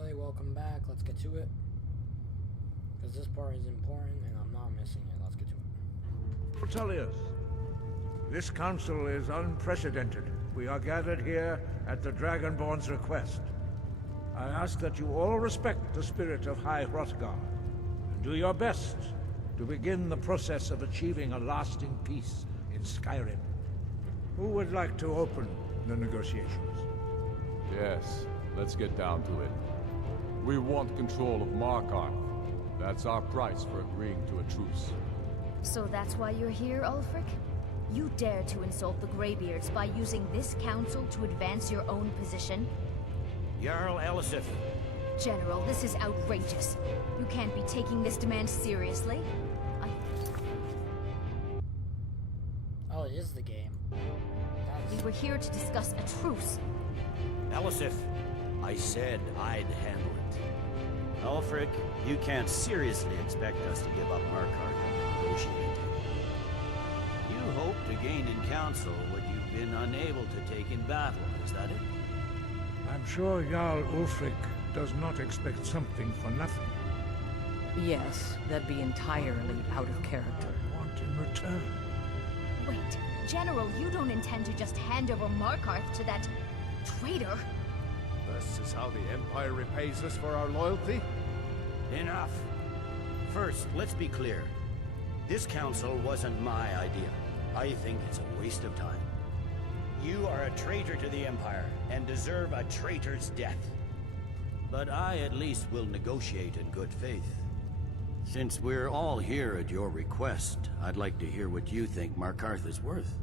everybody, welcome back. Let's get to it. Because this part is important and I'm not missing it. Let's get to it. Tullius, this council is unprecedented. We are gathered here at the Dragonborn's request. I ask that you all respect the spirit of High Hrothgar, and do your best to begin the process of achieving a lasting peace in Skyrim. Who would like to open the negotiations? Yes, let's get down to it. We want control of Markarth. That's our price for agreeing to a truce. So that's why you're here, Ulfric? You dare to insult the Greybeards by using this council to advance your own position? Jarl Elisif. General, this is outrageous. You can't be taking this demand seriously. Oh, it is the game. We were here to discuss a truce. Elisif, I said I'd handle it. Ulfric, you can't seriously expect us to give up Markarth and negotiate. You hope to gain in council what you've been unable to take in battle, is that it? I'm sure Jarl Ulfric does not expect something for nothing. Yes, that'd be entirely out of character. Want in return? Wait, General, you don't intend to just hand over Markarth to that traitor? This is how the Empire repays us for our loyalty? Enough. First, let's be clear. This council wasn't my idea. I think it's a waste of time. You are a traitor to the Empire, and deserve a traitor's death. But I at least will negotiate in good faith. Since we're all here at your request, I'd like to hear what you think Markarth is worth.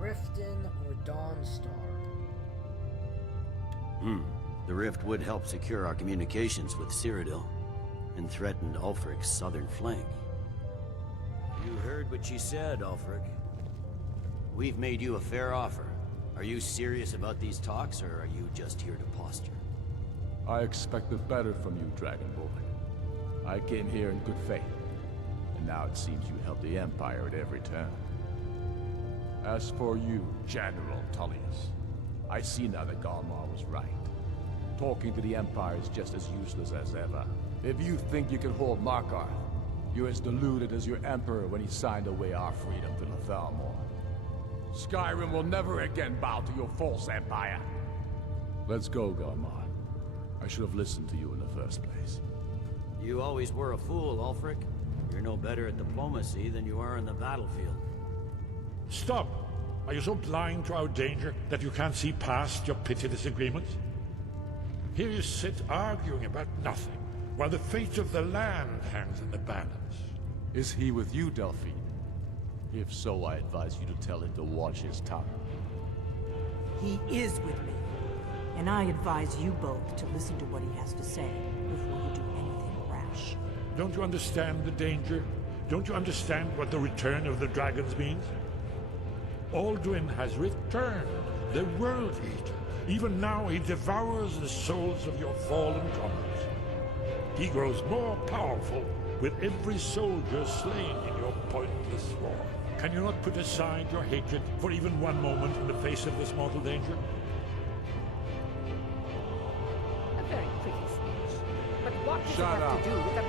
Riften or Dawnstar? The rift would help secure our communications with Cyrodiil, and threatened Ulfric's southern flank. You heard what she said, Ulfric. We've made you a fair offer. Are you serious about these talks, or are you just here to posture? I expected better from you, Dragonborn. I came here in good faith, and now it seems you help the Empire at every turn. As for you, General Tullius, I see now that Galmar was right. Talking to the Empire is just as useless as ever. If you think you can hold Markarth, you're as deluded as your Emperor when he signed away our freedom to the Thalmor. Skyrim will never again bow to your false empire. Let's go, Galmar. I should have listened to you in the first place. You always were a fool, Ulfric. You're no better at diplomacy than you are in the battlefield. Stop! Are you so blind to our danger that you can't see past your petty disagreements? Here you sit arguing about nothing, while the fate of the land hangs in the balance. Is he with you, Delphine? If so, I advise you to tell him to watch his tongue. He is with me. And I advise you both to listen to what he has to say before you do anything rash. Don't you understand the danger? Don't you understand what the return of the dragons means? Alduin has returned, the World Eater. Even now he devours the souls of your fallen comrades. He grows more powerful with every soldier slain in your pointless war. Can you not put aside your hatred for even one moment in the face of this mortal danger? A very pretty speech. But what does Shut it have up. to do with the...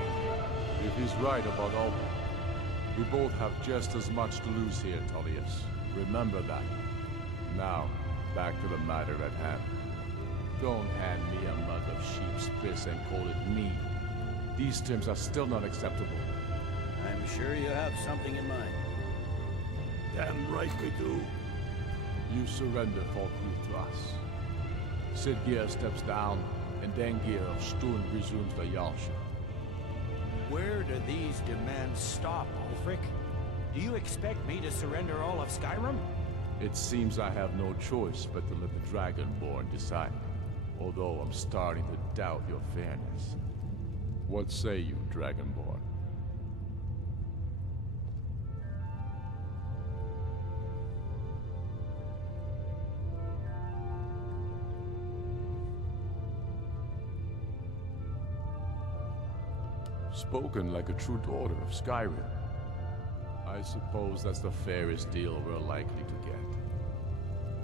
If he's right about Ulfric, we both have just as much to lose here, Tullius. Remember that. Now, back to the matter at hand. Don't hand me a mug of sheep's piss and call it mead. These terms are still not acceptable. I'm sure you have something in mind. Damn right we do. You surrender forthwith to us. Sidgeir steps down, and Dengir of Stun resumes the Yalsha. Where do these demands stop, Ulfric? Do you expect me to surrender all of Skyrim? It seems I have no choice but to let the Dragonborn decide. Although I'm starting to doubt your fairness. What say you, Dragonborn? Spoken like a true daughter of Skyrim. I suppose that's the fairest deal we're likely to get.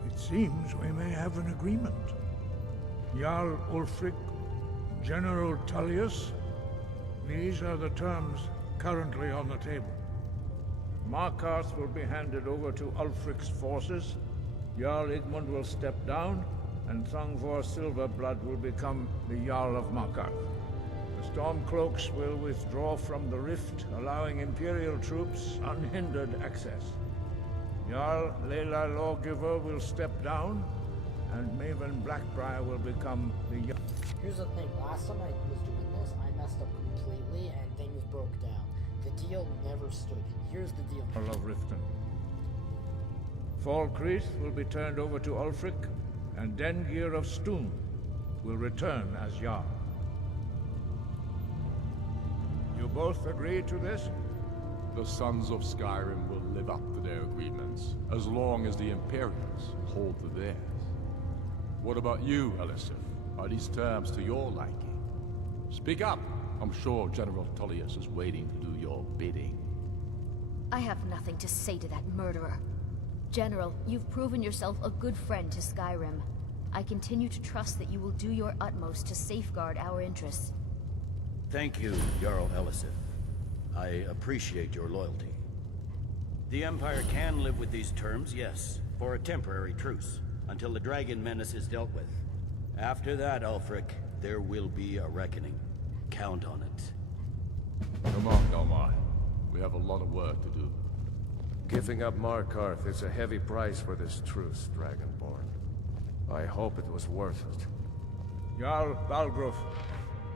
It seems we may have an agreement. Jarl Ulfric, General Tullius, these are the terms currently on the table. Markarth will be handed over to Ulfric's forces, Jarl Igmund will step down, and Thongvor Silverblood will become the Jarl of Markarth. The Stormcloaks will withdraw from the rift, allowing Imperial troops unhindered access. Jarl Layla Lawgiver will step down, and Maven Blackbriar will become the Jarl. Here's the thing, last time I was doing this, I messed up completely and things broke down. The deal never stood. Here's the deal. Of Riften. Falkreath will be turned over to Ulfric, and Dengir of Stoon will return as Jarl. You both agree to this? The Sons of Skyrim will live up to their agreements, as long as the Imperials hold to theirs. What about you, Elisif? Are these terms to your liking? Speak up! I'm sure General Tullius is waiting to do your bidding. I have nothing to say to that murderer. General, you've proven yourself a good friend to Skyrim. I continue to trust that you will do your utmost to safeguard our interests. Thank you, Jarl Elisif. I appreciate your loyalty. The Empire can live with these terms, yes, for a temporary truce, until the dragon menace is dealt with. After that, Ulfric, there will be a reckoning. Count on it. Come on, Delmar. We have a lot of work to do. Giving up Markarth is a heavy price for this truce, Dragonborn. I hope it was worth it. Jarl Balgruuf,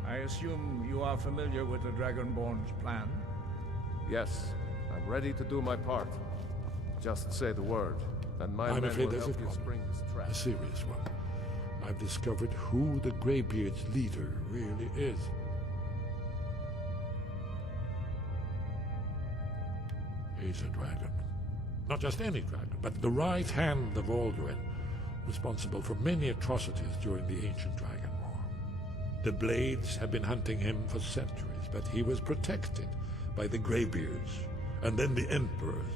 I assume you are familiar with the Dragonborn's plan? Yes, I'm ready to do my part. Just say the word, and my I'm men afraid will there's a help you problem. spring this trap. A serious one. I've discovered who the Greybeard's leader really is. He's a dragon. Not just any dragon, but the right hand of Alduin, responsible for many atrocities during the Ancient Dragon War. The Blades have been hunting him for centuries, but he was protected by the Greybeards, and then the Emperors.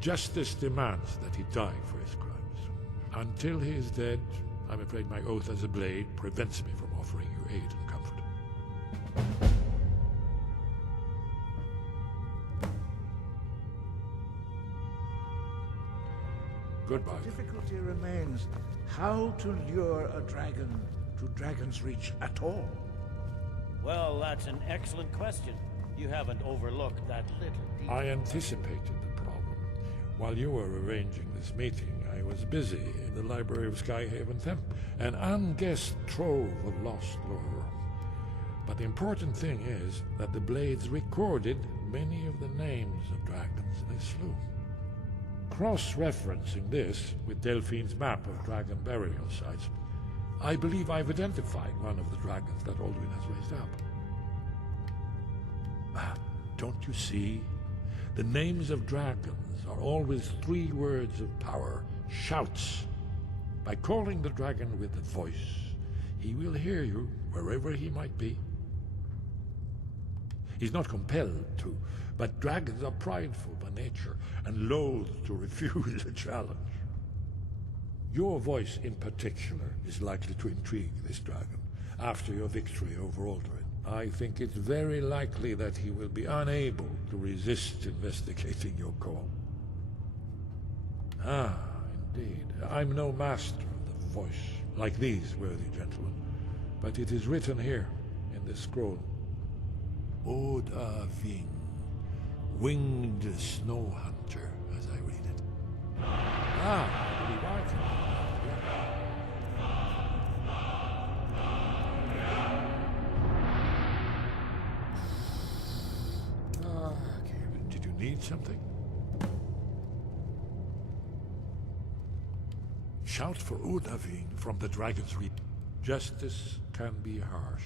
Justice demands that he die for his crimes. Until he is dead, I'm afraid my oath as a Blade prevents me from offering you aid and comfort. Goodbye. The difficulty remains how to lure a dragon to Dragon's Reach at all. Well, that's an excellent question. You haven't overlooked that little detail. I anticipated the problem. While you were arranging this meeting, I was busy in the library of Skyhaven Temp, an unguessed trove of lost lore. But the important thing is that the Blades recorded many of the names of dragons they slew. Cross-referencing this with Delphine's map of dragon burial sites, I believe I've identified one of the dragons that Alduin has raised up. Don't you see? The names of dragons are always 3 words of power, shouts. By calling the dragon with a voice, he will hear you wherever he might be. He's not compelled to, but dragons are prideful by nature and loath to refuse a challenge. Your voice in particular is likely to intrigue this dragon after your victory over Alduin. I think it's very likely that he will be unable to resist investigating your call. Ah, indeed. I'm no master of the voice, like these worthy gentlemen, but it is written here in this scroll. Oda Ving, winged snow hunter, as I read it. Ah, I believe I can. Okay. Did you need something? Shout for Udavin from the Dragon's Reach. Justice can be harsh,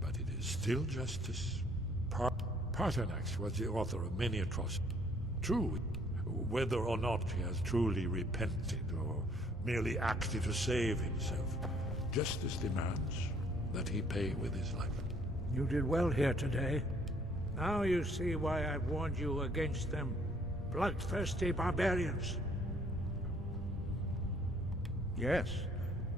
but it is still justice. Parthenax was the author of many atrocities. True, whether or not he has truly repented or merely acted to save himself, justice demands that he pay with his life. You did well here today. Now you see why I warned you against them bloodthirsty barbarians. Yes,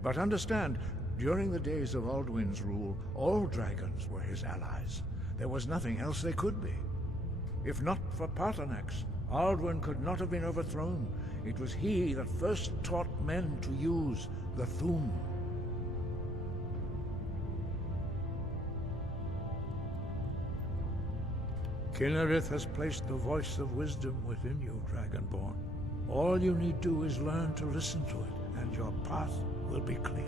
but understand, during the days of Alduin's rule, all dragons were his allies. There was nothing else they could be. If not for Paarthurnax, Alduin could not have been overthrown. It was he that first taught men to use the Thu'um. Kynareth has placed the voice of wisdom within you, Dragonborn. All you need do is learn to listen to it, and your path will be clear.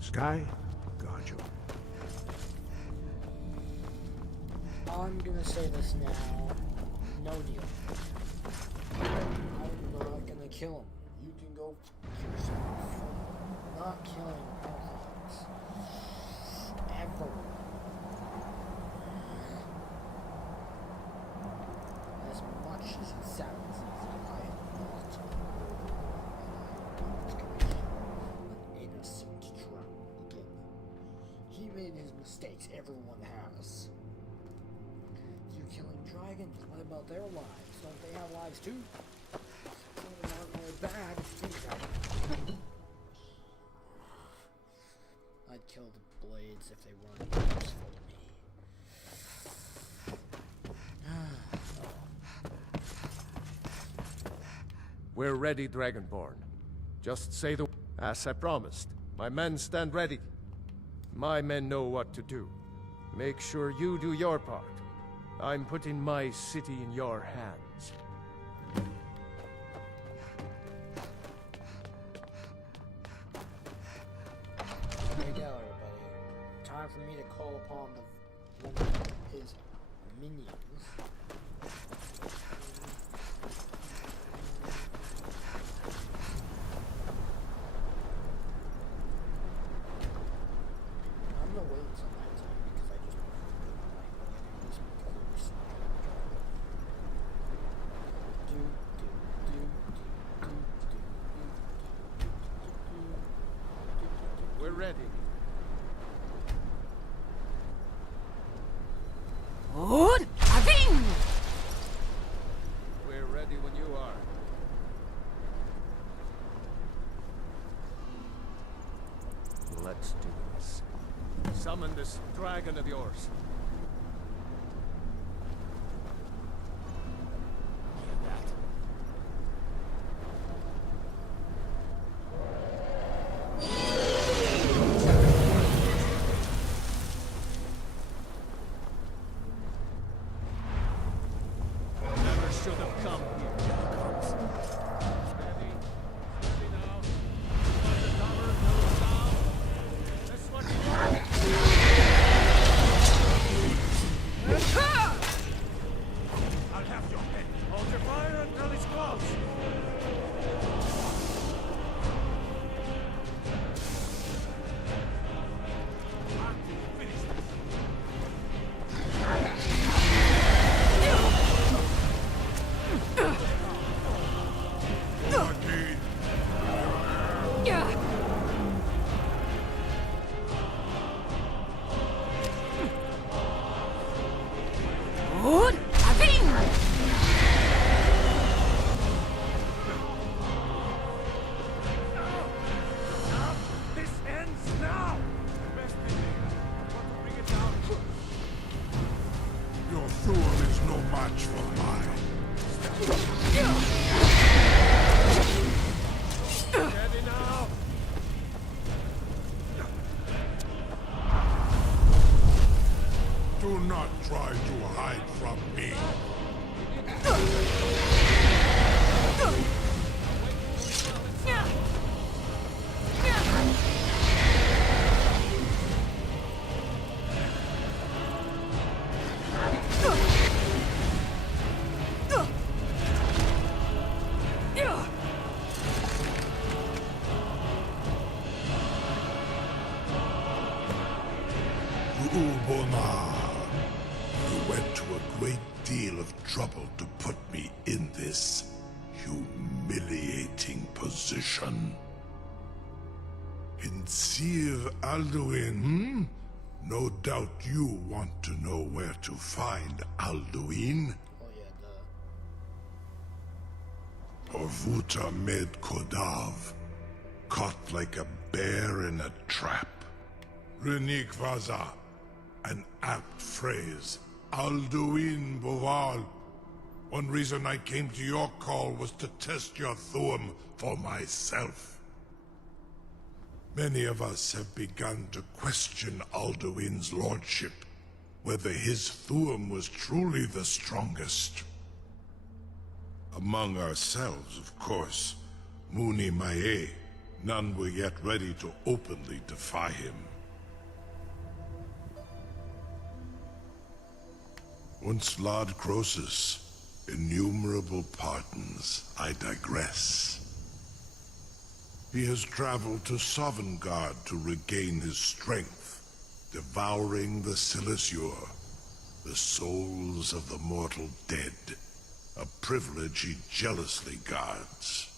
Sky, guard you. I'm gonna say this now. No deal. I'm not gonna kill him. You can go kill yourself. Not killing Paarthurnax. Ever. As much as it sounds easy, I am not. And I'm not gonna kill an innocent drown again. He made his mistakes, everyone has. You're killing dragons, what about their lives? Don't they have lives too? They aren't all bad if you think about it. I'd kill the blades if they weren't useful to me. We're ready, Dragonborn. Just say the... As I promised, my men stand ready. My men know what to do. Make sure you do your part. I'm putting my city in your hands. There you go, everybody. Time for me to call upon one of his minions. I'm gonna wait until nighttime because I just want to do my whatever this course. We're ready. Good. Aving! We're ready when you are. Let's do this. Summon this dragon of yours. Never should have come here. Steady. Steady now. Undercover, nose down. This one. I'll have your head. Hold your fire until it's close. Finish this. Good. Aving! This ends now! Best thing, want to bring it down. Your Thu'um is no match for mine. Steady now! Do not try to hide from me. Ubona, you went to a great deal of trouble to put me in this humiliating position. In Sir Alduin, No doubt you want to know where to find Alduin. Oh yeah, Orvuta Med Kodav, caught like a bear in a trap. Renik Vaza, an apt phrase. Alduin Boval. One reason I came to your call was to test your Thuum for myself. Many of us have begun to question Alduin's lordship, whether his Thuum was truly the strongest. Among ourselves, of course, Muni Mae, none were yet ready to openly defy him. Once Lord Croesus, innumerable pardons, I digress. He has traveled to Sovngarde to regain his strength, devouring the Silesur, the souls of the mortal dead, a privilege he jealously guards.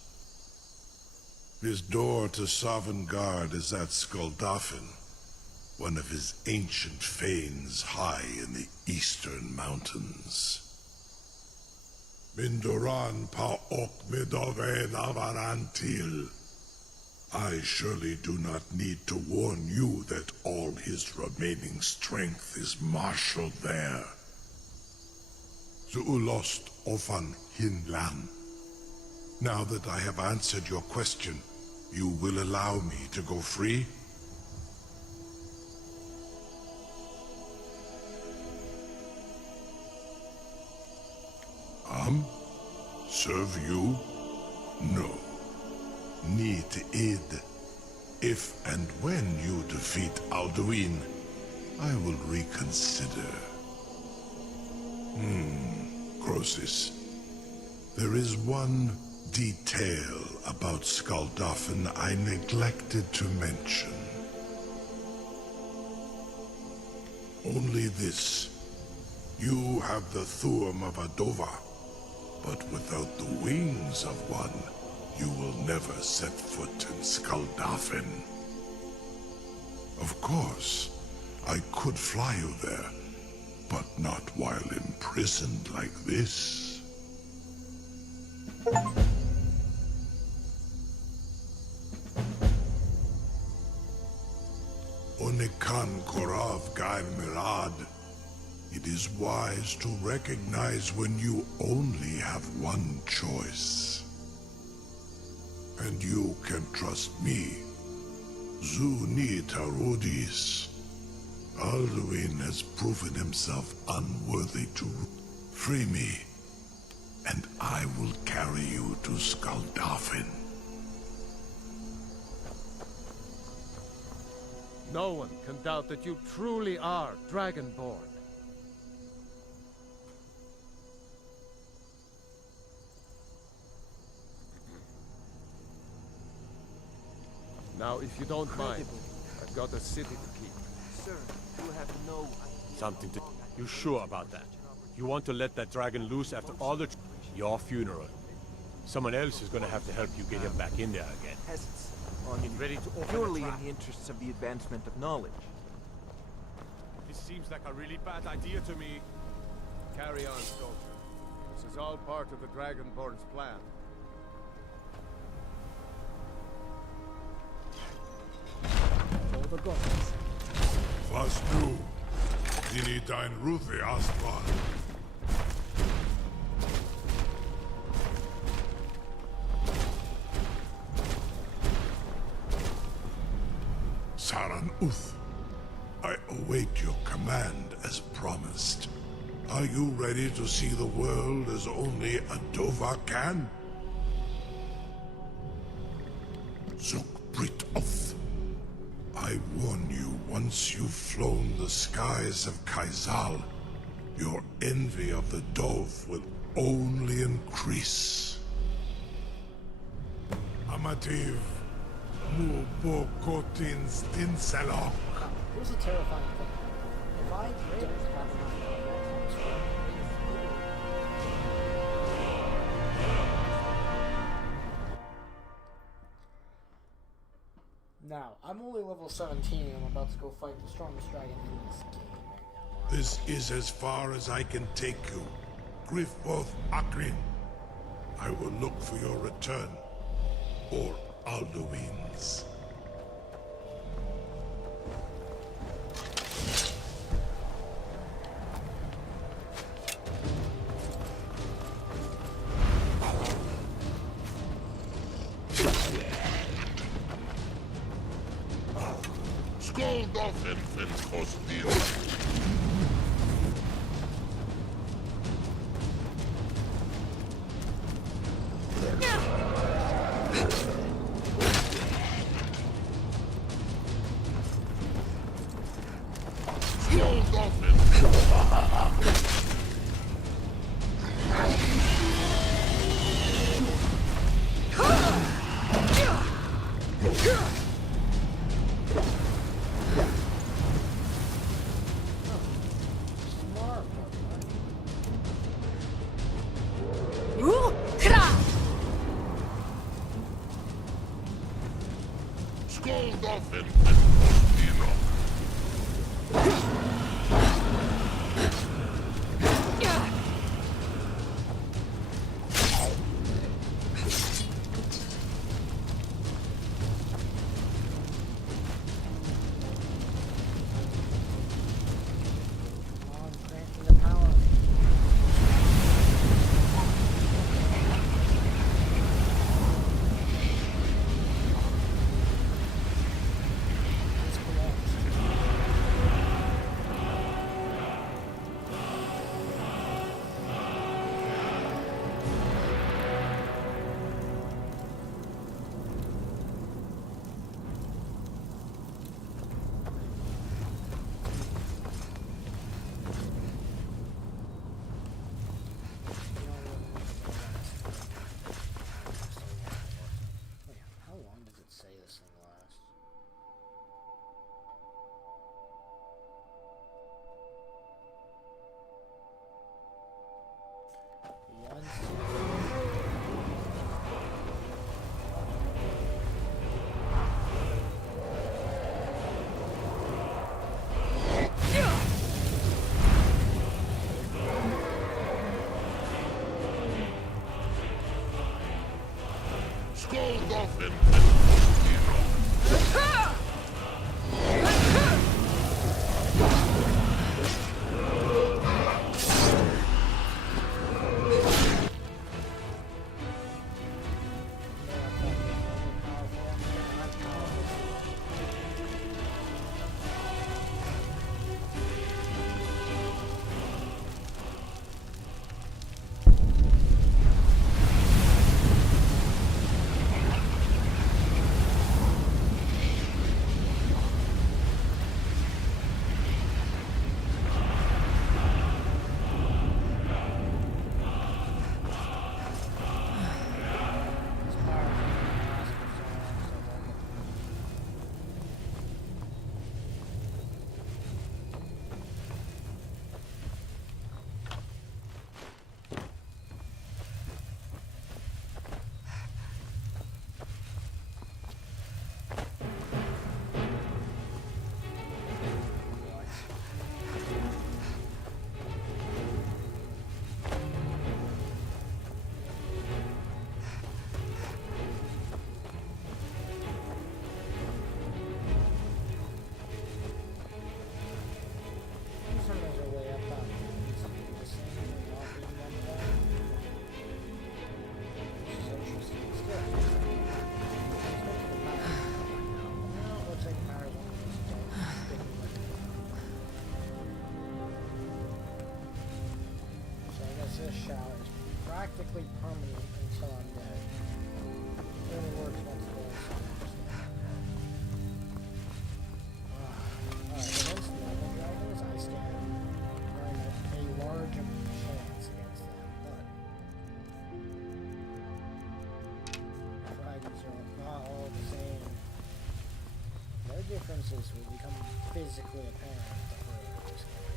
His door to Sovngarde is at Skuldafn, one of his ancient fanes high in the eastern mountains. Mindoran pa ok midove navarantil. I surely do not need to warn you that all his remaining strength is marshaled there. Zuulost ofan hinlan. Now that I have answered your question, you will allow me to go free? Serve you? No. Need aid. If and when you defeat Alduin, I will reconsider. Croesus. There is one detail about Skuldafn I neglected to mention. Only this. You have the Thuum of Adova, but without the wings of one, you will never set foot in Skuldafn. Of course, I could fly you there, but not while imprisoned like this. Onikan Korav Gaim Mirad. It is wise to recognize when you only have one choice. And you can trust me. Zuni Tarudis. Alduin has proven himself unworthy to free me, and I will carry you to Skuldafn. No one can doubt that you truly are Dragonborn. Now, if you don't mind, I've got a city to keep. Sir, you have no idea. Something to... You sure about that? You want to let that dragon loose after all the... Your funeral. Someone else is gonna have to help you get him back in there again. Peasants, Get ready to open purely the in trap. the interests of the advancement of knowledge. This seems like a really bad idea to me. Carry on, soldier. This is all part of the Dragonborn's plan. all the gods. Was du? Dini dein Ruthi Astral. Saran Uth, I await your command as promised. Are you ready to see the world as only a Dova can? Zuk Brit Oth. I warn you, once you've flown the skies of Kaizal, your envy of the Dove will only increase. Amativ, Mubo Kotin Stinselok. Here's a terrifying thing. If I don't have enough now. I'm only level 17 and I'm about to go fight the strongest dragon in this game right now. This is as far as I can take you. Griffboth Akrin. I will look for your return. Or Alduin's. Skål off infant hostile. Practically permanent until I'm dead. It only works once a day. Alright, against normal dragons, I stand a large chance against them, but dragons are not all the same. Their differences will become physically apparent the further this game.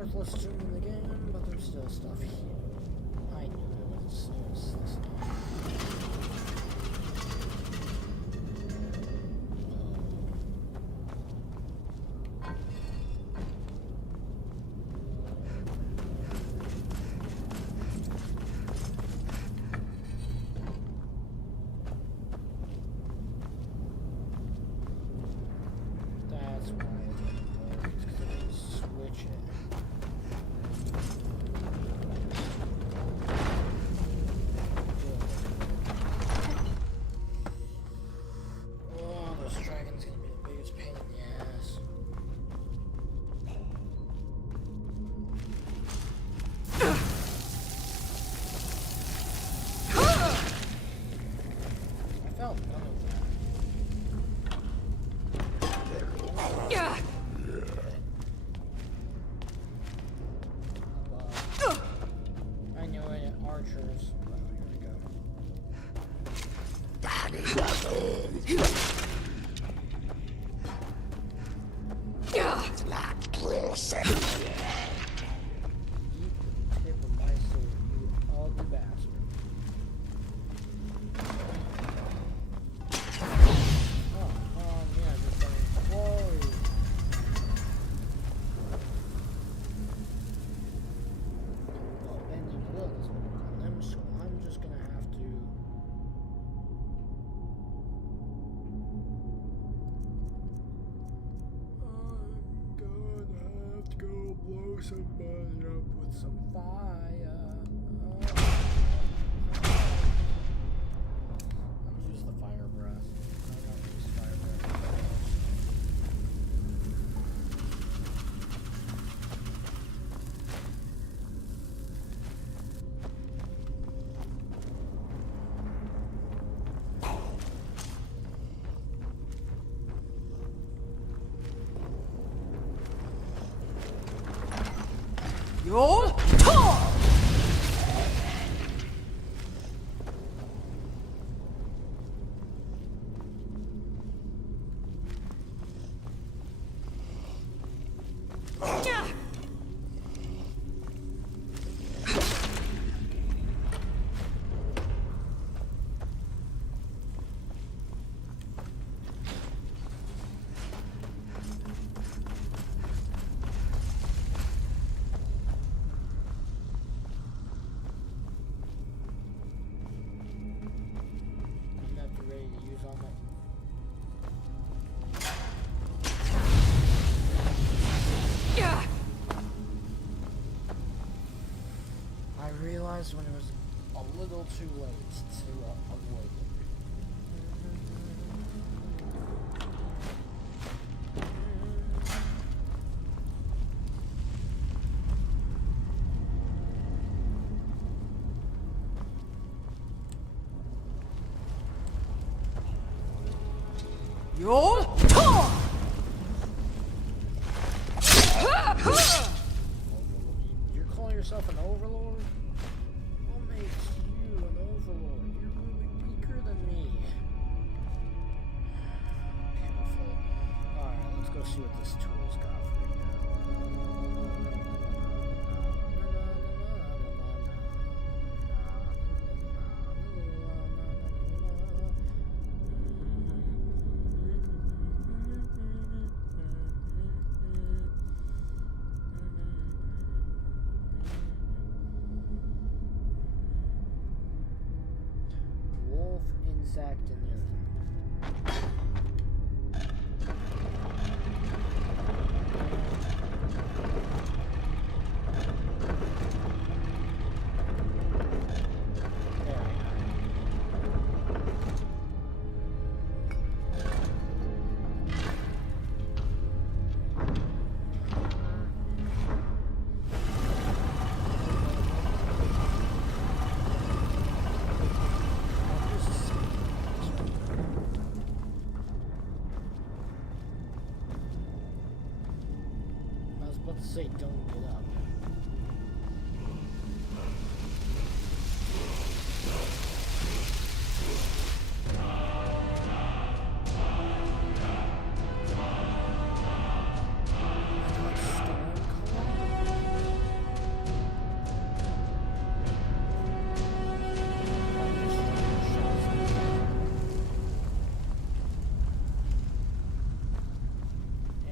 worthless tool in the game, but there's still stuff here. I know it's useless. tip of my sword, you ugly bastard. Oh man, this thing. Whoa. Well, bending will doesn't work on them, so I'm just gonna have to. Go blow somebody up with some fire. I'm gonna use the fire breath. I'm gonna use fire breath. Your I realized when it was a little too late to avoid it. your You're calling yourself an overlord? What makes you an overlord? You're really weaker than me. Pitiful. Alright, let's go see what this tool's got for you. Wolf, insect, and the other thing. There we go. I was about to say, don't get up.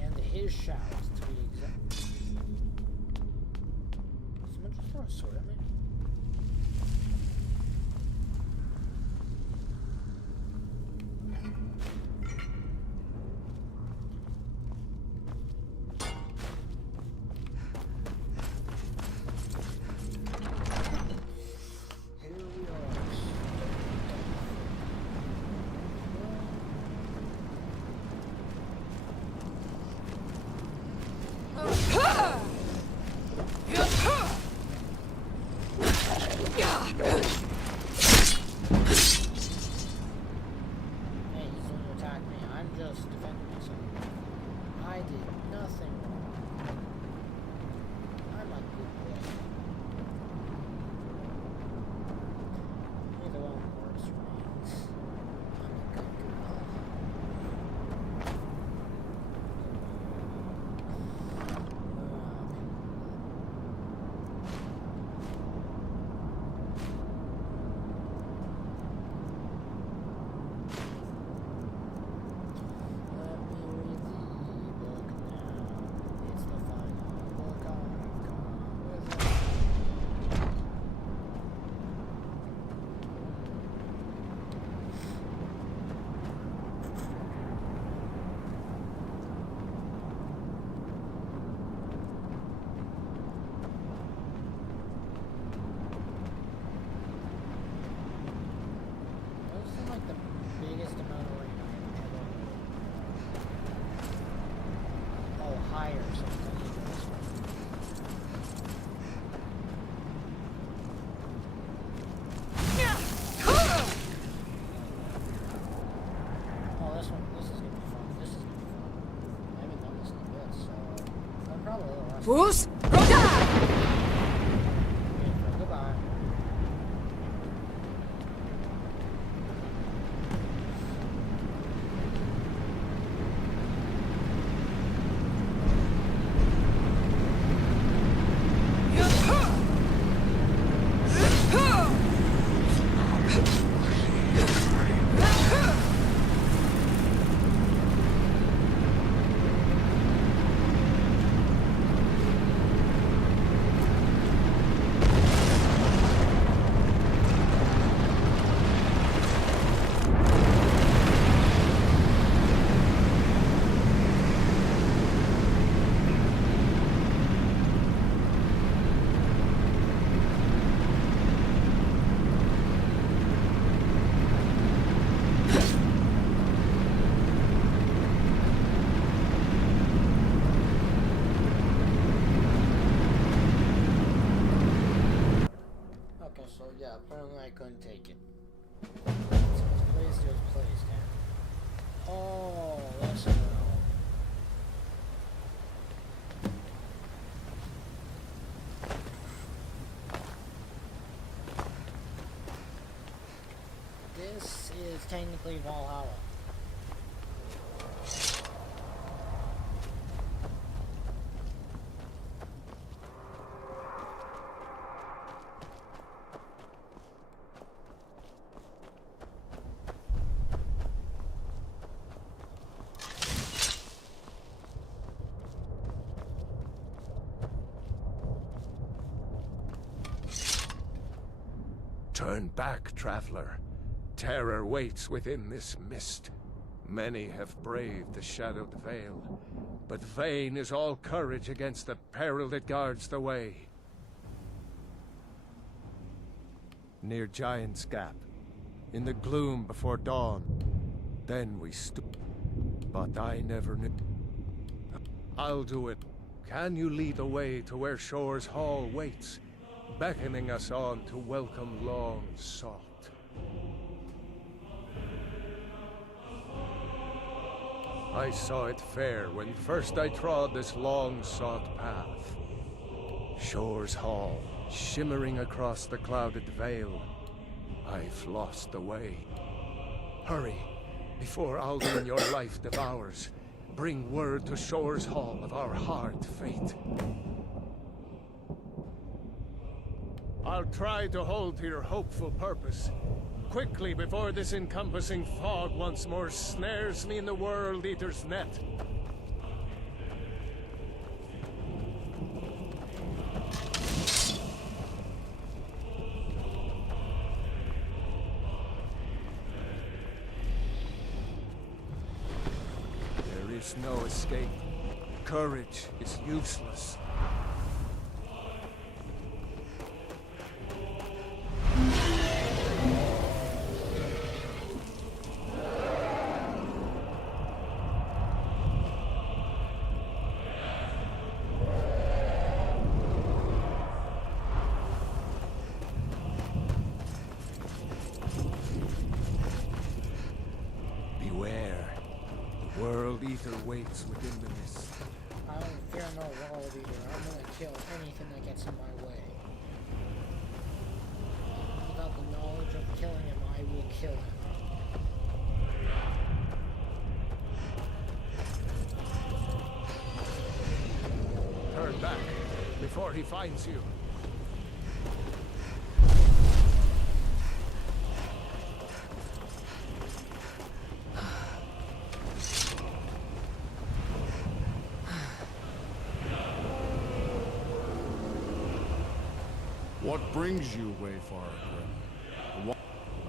And his shout, to be exact. Someone just throw a sword at me? Here we are. Probably the last Fus Roda! Goodbye. Okay, so yeah, apparently I couldn't take it. There's place there. Oh, that's a no. This is technically Valhalla. Turn back, traveler. Terror waits within this mist. Many have braved the shadowed veil, but vain is all courage against the peril that guards the way. Near Giant's Gap, in the gloom before dawn, then we stood. But I never knew. I'll do it. Can you lead the way to where Shore's Hall waits, beckoning us on to welcome long sought? I saw it fair when first I trod this long-sought path. Shore's Hall, shimmering across the clouded vale. I've lost the way. Hurry, before Alduin your life devours. Bring word to Shore's Hall of our hard fate. I'll try to hold to your hopeful purpose. Quickly, before this encompassing fog once more snares me in the World Eater's net. There is no escape. Courage is useless. Waits within the mist. I don't fear no world either. I'm gonna kill anything that gets in my way. Without the knowledge of killing him, I will kill him. Turn back before he finds you. What brings you, Wayfarer Grim?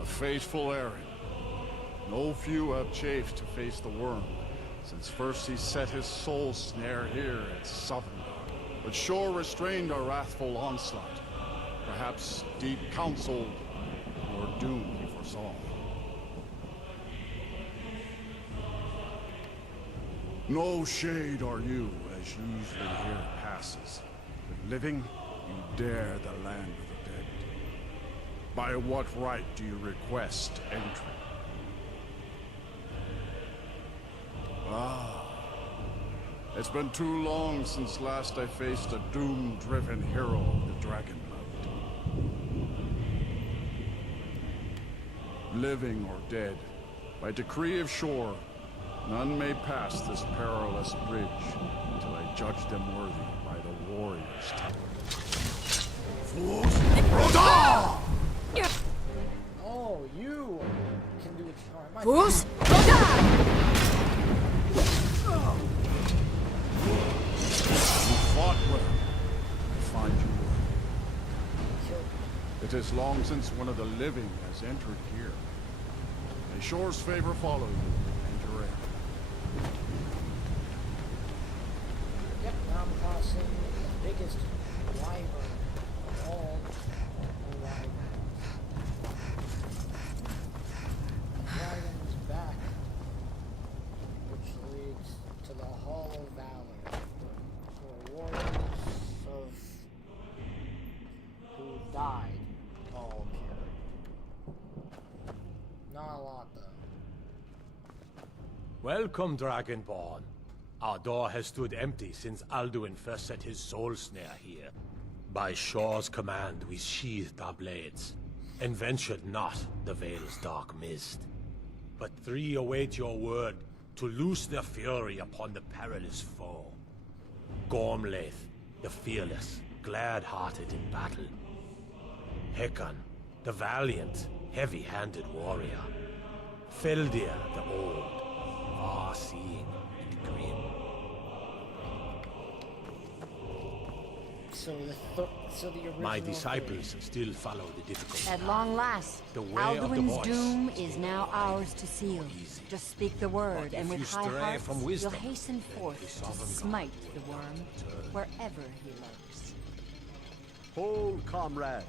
A faithful errand. No few have chafed to face the worm, since first he set his soul snare here at Sovngarde. But Shore restrained our wrathful onslaught. Perhaps deep counseled, or doom he foresaw. No shade are you, as usually here passes. But living, you dare the land of the dead. By what right do you request entry? It's been too long since last I faced a doom-driven hero of the Dragonblood. Living or dead, by decree of Shore, none may pass this perilous bridge until I judge them worthy by the warrior's temple. Oh, you can do it. Oh, Fools! You fought with him. I find you worthy. It is long since one of the living has entered here. May Shore's favor follow you and your end. Yep, now I'm crossing the biggest wyvern of all the wyverns. The dragon's back, which leads to the Hollow Valley, where warriors of who died all appear. Not a lot, though. Welcome, Dragonborn. Our door has stood empty since Alduin first set his soul snare here. By Shore's command, we sheathed our blades, and ventured not the Vale's dark mist. But three await your word to loose their fury upon the perilous foe. Gormlaith, the fearless, glad-hearted in battle. Hekon, the valiant, heavy-handed warrior. Feldir, the old, far-seeing and grim. So the original My disciples still follow the difficult At path. long last, The way of the Alduin's voice. doom is now ours to seal. Just speak the word, But and if with you high stray hearts, from wisdom, you'll hasten forth the to sovereign God smite the worm wherever he lurks. Hold, comrades.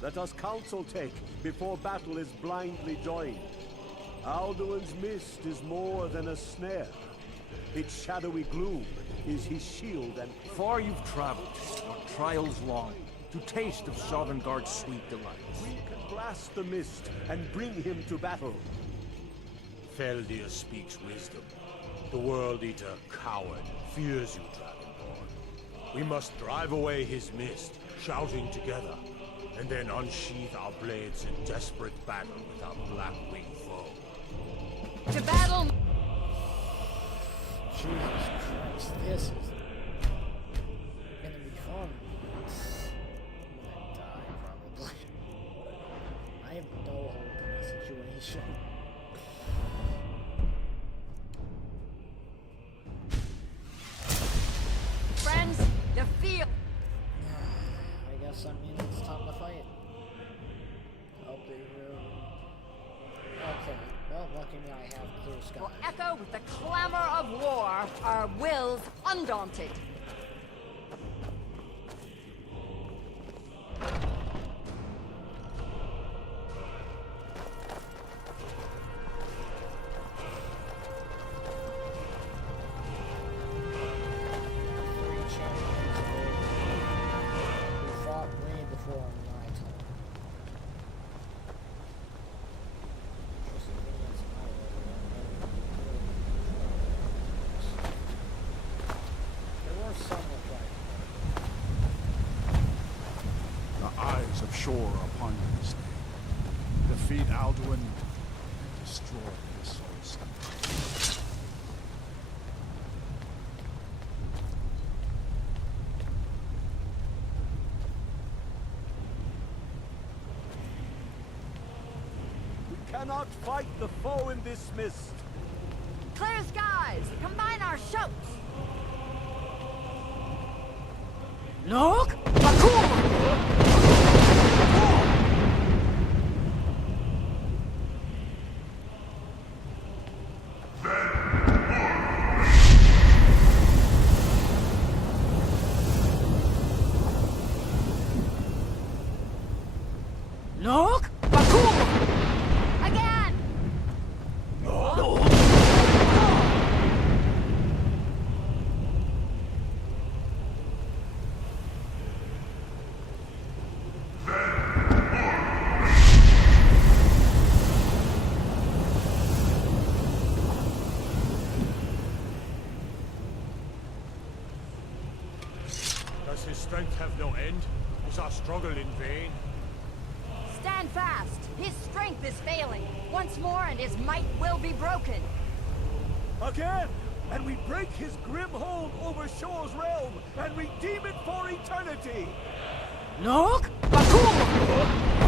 Let us counsel take before battle is blindly joined. Alduin's mist is more than a snare. Its shadowy gloom is his shield and... Far you've traveled, your trials long, to taste of Sovngarde's sweet delights. We can blast the mist and bring him to battle. Feldir speaks wisdom. The World Eater, coward, fears you, Dragonborn. We must drive away his mist, shouting together, and then unsheath our blades in desperate battle with our black-winged foe. To battle! Jesus Christ, this is gonna be fun. I'm gonna die, probably. I have no hope in this situation. Friends, the field! I guess that means it's time to fight. Hope they will. Okay, well, lucky me I have clear skies. Will echo with the clamor of war, our wills undaunted. Three champions who fought way before my time. Interesting, that's my There were some with The eyes of Shore are upon you this day. Defeat Alduin and destroy the Soul Stone. We cannot fight the foe in this mist. Clear skies! Combine our shouts! Look! Bakur! Look! Bakur! Again! strength have no end? Is our struggle in vain? Stand fast! His strength is failing. Once more and his might will be broken. Again! And we break his grim hold over Shor's realm and redeem it for eternity! Look! Bakul!